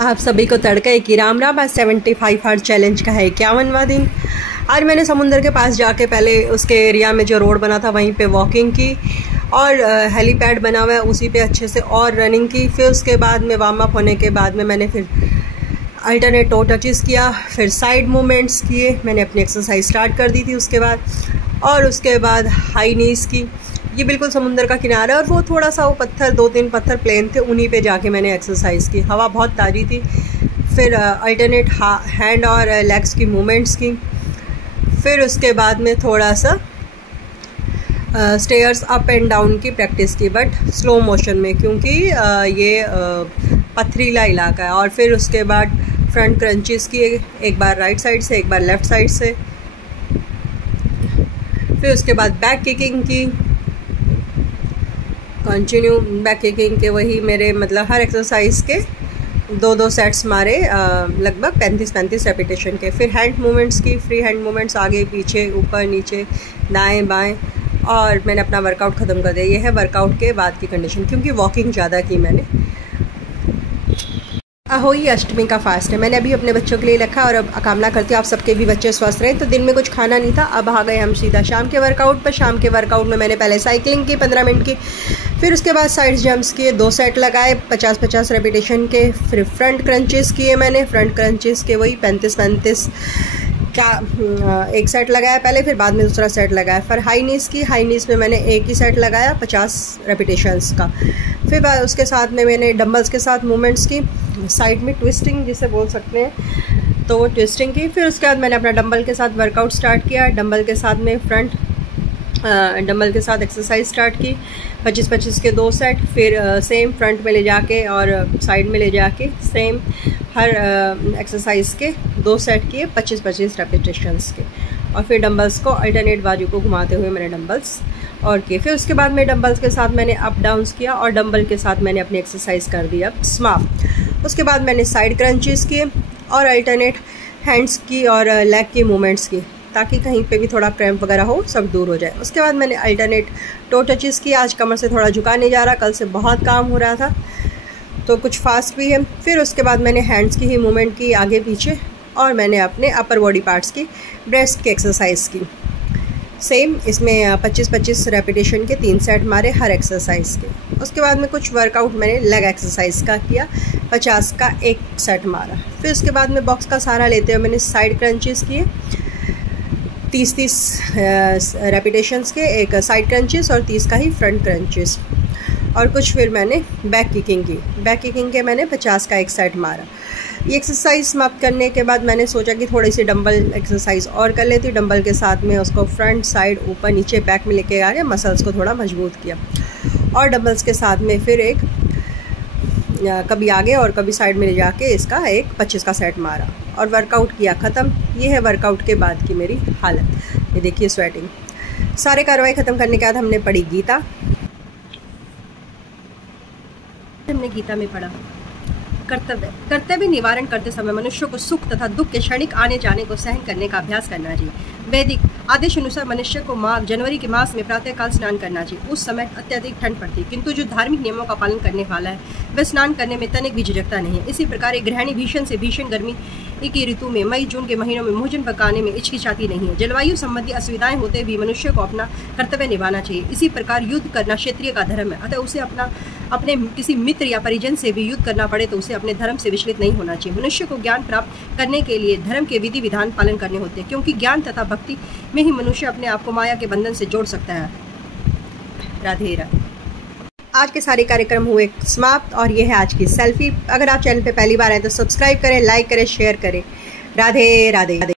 आप सभी को तड़के की राम राम। आज 75 हार्ट चैलेंज का है 51वां दिन। आज मैंने समुंदर के पास जाके पहले उसके एरिया में जो रोड बना था वहीं पे वॉकिंग की और हेलीपैड बना हुआ है उसी पे अच्छे से और रनिंग की। फिर उसके बाद में वार्म अप होने के बाद में मैंने फिर अल्टरनेट टो टचेस किया, फिर साइड मूवमेंट्स किए। मैंने अपनी एक्सरसाइज स्टार्ट कर दी थी उसके बाद, और उसके बाद हाई नीज की। ये बिल्कुल समुंदर का किनारा है और वो थोड़ा सा वो पत्थर 2-3 पत्थर प्लेन थे, उन्हीं पे जाके मैंने एक्सरसाइज की। हवा बहुत ताज़ी थी। फिर अल्टरनेट हैंड और लेग्स की मूवमेंट्स की। फिर उसके बाद में थोड़ा सा स्टेयर्स अप एंड डाउन की प्रैक्टिस की, बट स्लो मोशन में, क्योंकि ये पथरीला इलाका है। और फिर उसके बाद फ्रंट क्रंचेस की, एक बार राइट साइड से एक बार लेफ़्ट साइड से। फिर उसके बाद बैक किकिंग की, कंटिन्यू बैक किकिंग के वही मेरे मतलब हर एक्सरसाइज के 2-2 सेट्स मारे, लगभग 35-35 रेपिटेशन के। फिर हैंड मूवमेंट्स की, फ्री हैंड मूवमेंट्स, आगे पीछे ऊपर नीचे दाएं बाएं, और मैंने अपना वर्कआउट ख़त्म कर दिया। ये है वर्कआउट के बाद की कंडीशन, क्योंकि वॉकिंग ज़्यादा की मैंने। अहोई अष्टमी का फास्ट है, मैंने अभी अपने बच्चों के लिए रखा और अब कामना करती हूँ आप सबके भी बच्चे स्वस्थ रहें। तो दिन में कुछ खाना नहीं था, अब आ गए हम सीधा शाम के वर्कआउट पर। शाम के वर्कआउट में मैंने पहले साइकिलिंग की 15 मिनट की, फिर उसके बाद साइड जंप्स किए, 2 सेट लगाए 50-50 रेपिटेशन के। फिर फ्रंट क्रंचेस किए मैंने, फ्रंट क्रंचेस के वही 35-35 का एक सेट लगाया पहले, फिर बाद में दूसरा सेट लगाया। फिर हाई नीज़ की, हाई नीज़ में मैंने एक ही सेट लगाया 50 रेपिटेशंस का। फिर उसके साथ में मैंने डंबल्स के साथ मूवमेंट्स की, साइड में ट्विस्टिंग जिसे बोल सकते हैं, तो वो ट्विस्टिंग की। फिर उसके बाद मैंने अपना डंबल के साथ वर्कआउट स्टार्ट किया। डंबल के साथ में डंबल के साथ एक्सरसाइज स्टार्ट की, 25-25 के 2 सेट। फिर सेम फ्रंट में ले जाके और साइड में ले जाके सेम हर एक्सरसाइज के 2 सेट किए 25-25 रेपिटेशंस के। और फिर डंबल्स को अल्टरनेट बाजू को घुमाते हुए मैंने डंबल्स और किए। फिर उसके बाद में डंबल्स के साथ मैंने अप डाउन्स किया और डंबल के साथ मैंने अपनी एक्सरसाइज कर दी अब स्माफ। उसके बाद मैंने साइड क्रंचेस किए और अल्टरनेट हैंड्स की और लेग की मूवमेंट्स की, ताकि कहीं पे भी थोड़ा क्रैम्प वगैरह हो सब दूर हो जाए। उसके बाद मैंने अल्टरनेट टो टचेस की। आज कमर से थोड़ा झुका नहीं जा रहा, कल से बहुत काम हो रहा था तो कुछ फास्ट भी है। फिर उसके बाद मैंने हैंड्स की ही मूवमेंट की आगे पीछे, और मैंने अपने अपर बॉडी पार्ट्स की ब्रेस्ट की एक्सरसाइज की। सेम इसमें 25-25 रेपिटेशन के 3 सेट मारे हर एक्सरसाइज के। उसके बाद में कुछ वर्कआउट मैंने लेग एक्सरसाइज का किया, 50 का 1 सेट मारा। फिर उसके बाद में बॉक्स का सहारा लेते हुए मैंने साइड क्रंचेस किए 30-30 रेपिटेशंस के, एक साइड क्रंचेस और 30 का ही फ्रंट क्रंचेस। और कुछ फिर मैंने बैक किकिंग की, बैक किकिंग के मैंने 50 का 1 सेट मारा। ये एक्सरसाइज समाप्त करने के बाद मैंने सोचा कि थोड़ी सी डंबल एक्सरसाइज और कर लेती हूँ। डंबल के साथ में उसको फ्रंट साइड ऊपर नीचे बैक में लेके आ गया, मसल्स को थोड़ा मजबूत किया। और डंबल्स के साथ में फिर एक कभी आगे और कभी साइड में ले जाके इसका एक 25 का सेट मारा और वर्कआउट किया ख़त्म। ये है वर्कआउट के बाद की मेरी हालत। ये देखिए स्वेटिंग। सारे कार्रवाई ख़त्म करने के बाद हमने पढ़ी गीता। हमने गीता में पढ़ा कर्तव्य निवारण करते समय मनुष्य को सुख तथा दुख के क्षणिक आने जाने को सहन करने का अभ्यास करना चाहिए। वैदिक आदेश अनुसार मनुष्य को जनवरी के मास में प्रातःकाल स्नान करना चाहिए। उस समय अत्यधिक ठंड पड़ती, किंतु जो धार्मिक नियमों का पालन करने वाला है वह स्नान करने में तनिक भी झिझकता नहीं है। इसी प्रकार एक गृहिणी भीषण से भीषण गर्मी की ऋतु में मई जून के महीनों में भोजन पकाने में हिचकिचाती नहीं है। जलवायु संबंधी असुविधाएं होते भी मनुष्य को अपना कर्तव्य निभाना चाहिए। इसी प्रकार युद्ध करना क्षत्रिय का धर्म है, अतः उसे अपने किसी मित्र या परिजन से भी युद्ध करना पड़े तो उसे अपने धर्म से विचलित नहीं होना चाहिए। मनुष्य को ज्ञान प्राप्त करने के लिए धर्म के विधि विधान पालन करने होते हैं, क्योंकि ज्ञान तथा भक्ति में ही मनुष्य अपने आप को माया के बंधन से जोड़ सकता है। राधे राधे। आज के सारे कार्यक्रम हुए समाप्त और ये है आज की सेल्फी। अगर आप चैनल पे पहली बार आए तो सब्सक्राइब करें, लाइक करें, शेयर करें। राधे राधे।